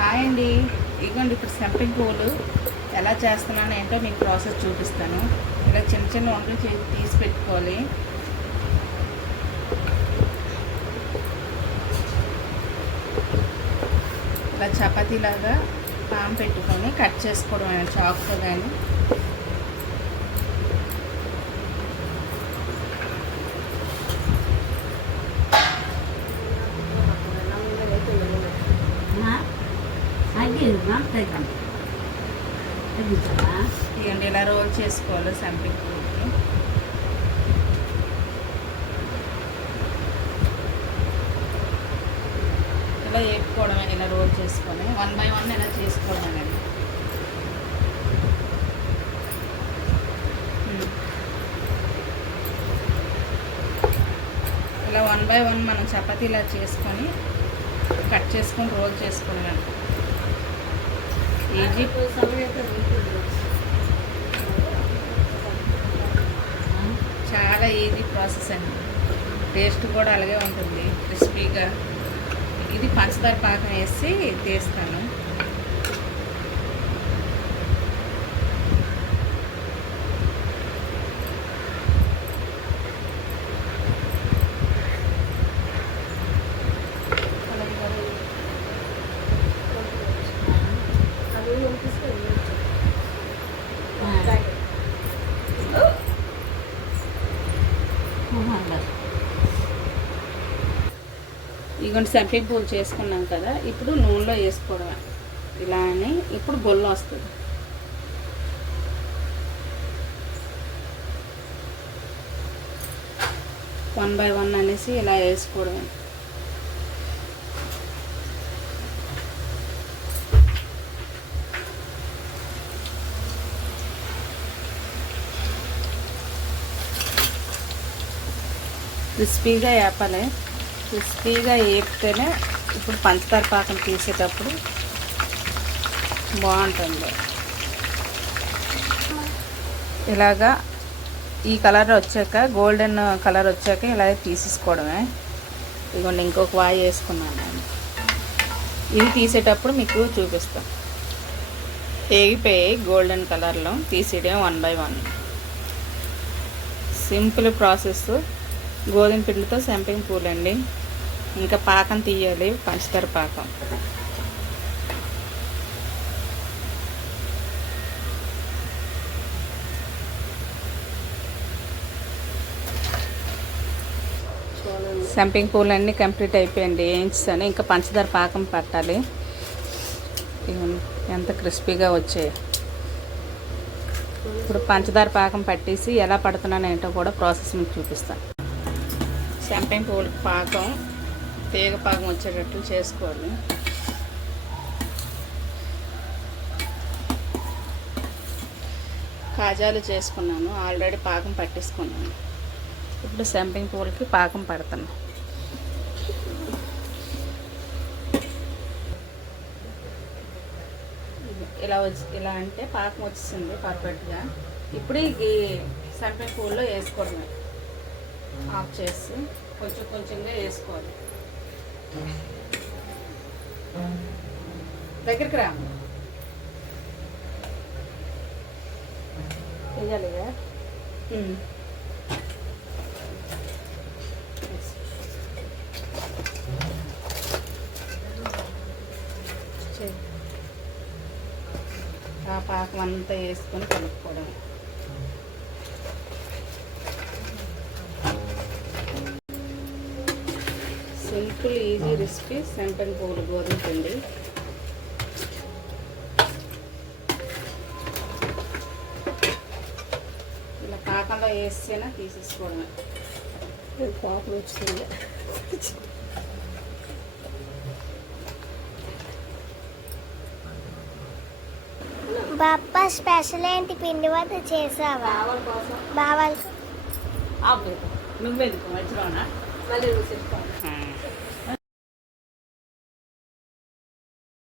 Hi అండి. ఇదిగోండి ఇప్పుడు సంపెంగ పువ్వులు ఎలా చేస్తున్నాను ఏంటో మీకు ప్రాసెస్ చూపిస్తాను. ఇలా చిన్న చిన్న వంటలు తీసి పెట్టుకోవాలి. ఇలా చపాతీలాగా పాన్ పెట్టుకొని కట్ చేసుకోవడం చాకుతో కానీ. ఇవ్వండి ఇలా రోల్ చేసుకోవాలి సంపెంగ పువ్వుకి. ఇలా వేపుకోవడమే, ఇలా రోల్ చేసుకొని 1 by 1 ఇలా చేసుకోవడమేనండి. ఇలా 1 by 1 మనం చపాతీ ఇలా చేసుకొని కట్ చేసుకొని రోల్ చేసుకోవడమే. ఈజీ, చాలా ఈజీ ప్రాసెస్ అండి. టేస్ట్ కూడా అలాగే ఉంటుంది, క్రిస్పీగా. ఇది పంచదార పాకం వేసి తీస్తాను. ఇదిగోండి సంపెంగ పువ్వులు చేసుకున్నాం కదా, ఇప్పుడు నూనెలో వేసుకోవడమే. ఇలా అని ఇప్పుడు గొల్ల వస్తుంది. వన్ బై వన్ అనేసి ఇలా వేసుకోవడమే. క్రిస్పీగా వేపాలి. క్రిస్పీగా వేపితేనే ఇప్పుడు పంచదార పాకం తీసేటప్పుడు బాగుంటుంది. ఇలాగా ఈ కలర్ వచ్చాక, గోల్డెన్ కలర్ వచ్చాక ఇలా తీసేసుకోవడమే. ఇదిగోండి ఇంకొక వాయి వేసుకున్నాను నేను. ఇది తీసేటప్పుడు మీకు చూపిస్తాను. వేగిపోయి గోల్డెన్ కలర్లో తీసేయడం 1 by 1. Simple process. గోధుమ పిండితో సంపెంగ పూలండి. ఇంకా పాకం తీయాలి, పంచదార పాకం. సంపెంగ పూలన్నీ కంప్లీట్ అయిపోయింది, వేయించాను. ఇంకా పంచదార పాకం పట్టాలి. ఎంత క్రిస్పీగా వచ్చాయి. ఇప్పుడు పంచదార పాకం పట్టేసి ఎలా పడుతున్నాను ఏంటో కూడా ప్రాసెస్ మీకు చూపిస్తాను. సంపెంగ పువ్వులకి పాకం తీగ పాకం వచ్చేటట్లు చేసుకోవాలి. కాజాలు చేసుకున్నాను, ఆల్రెడీ పాకం పట్టేసుకున్నాను. ఇప్పుడు సంపెంగ పువ్వులకి పాకం పడతాను. ఇలా అంటే పాకం వచ్చేసింది పర్ఫెక్ట్గా. ఇప్పుడు ఈ సంపెంగ పువ్వుల్లో వేసుకోవడమే. ఆఫ్ చేసి కొంచెం కొంచెంగా వేసుకోవాలి. దగ్గరికి రా వేయాలిగా. ఆ పాకం అంతా వేసుకొని కలుపుకోవడం. సింపుల్ ఈజీ రెసిపీ సంపెంగ పువ్వులు గోధుమ పిండి. ఇలా పాకంలో వేస్తేనే తీసేసుకోవడమే. పాకం వచ్చింది. బాప్పా స్పెషల్ ఏంటి? పిండి వంట చేసావా? బావాలకు నువ్వెందుకు మధ్యలోనా? మళ్ళీ